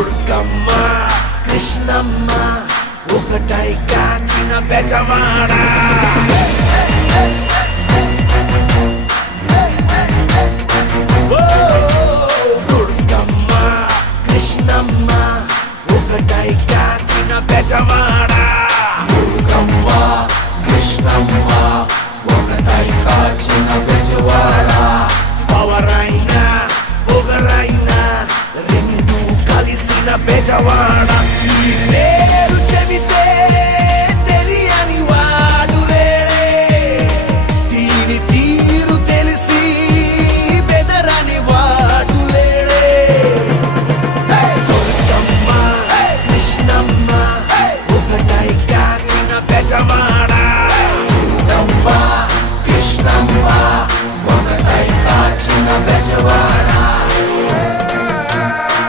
దుర్గమ్మ కృష్ణమ్మ ఒకటై కాచిన బెజవాడ దుర్గమ్మ కృష్ణమ్మ ఒకటై కాచిన బెజవాడ దుర్గమ్మ కృష్ణమ్మ ఒకటై కాచిన బెజవాడ పవరైనా పొగరైనా రెండు కలిసిన బెజవాడ